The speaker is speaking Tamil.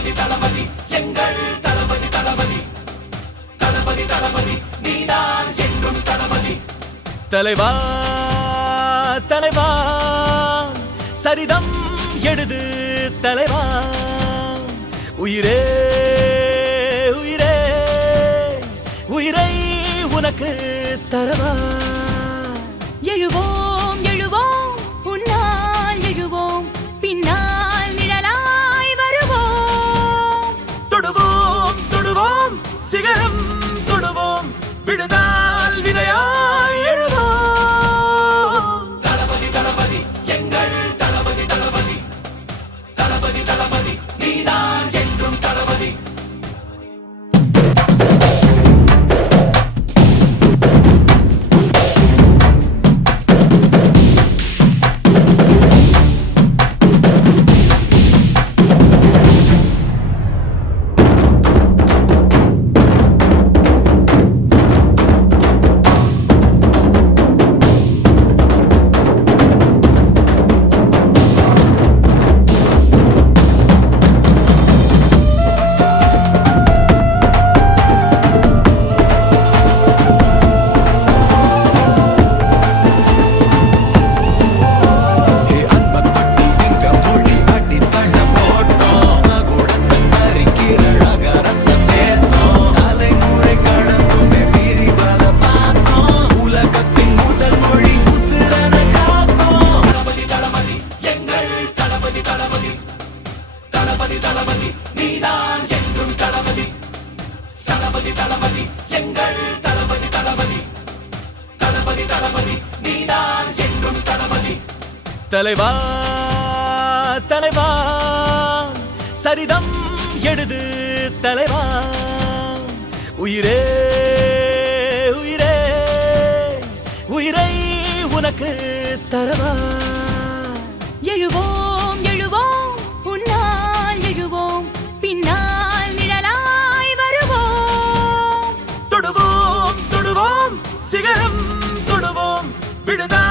தளபதி தளபதி எங்கள் தளபதி தளபதி தளபதி தளபதி நீதான் என்றும் தளபதி. தலைவா தலைவா சரிதம் எழுது தலைவா. உயிரே உயிரே உயிரை உனக்கு தரவா. எழுவோம் எழுவோம் உன்னால் எழுவோம் பின்னால் நிழலாய் வருவோம். தொடுவோம் தொடுவோம் சிகரம் தொடுவோம் விடுதால் விதையாய் எழுவோம். தளபதி தளபதி எங்கள் தளபதி தளபதி தளபதி தளபதி நீதான் என்றும் தளபதி. தளபதி நீதான் என்றும் தளபதி. தளபதி தளபதி எங்கள் தளபதி தளபதி தளபதி தளபதி நீதான் என்றும் தளபதி. தலைவா தலைவா சரிதம் எழுது தலைவா. உயிரே உயிரே உயிரை உனக்கு தரவா. எழுவோம் எழுவோம் உன்னால் எழுவோம் பின்னால் நிழலாய் வருவோம். தொடுவோம் தொடுவோம் சிகரம் தொடுவோம் விடுதா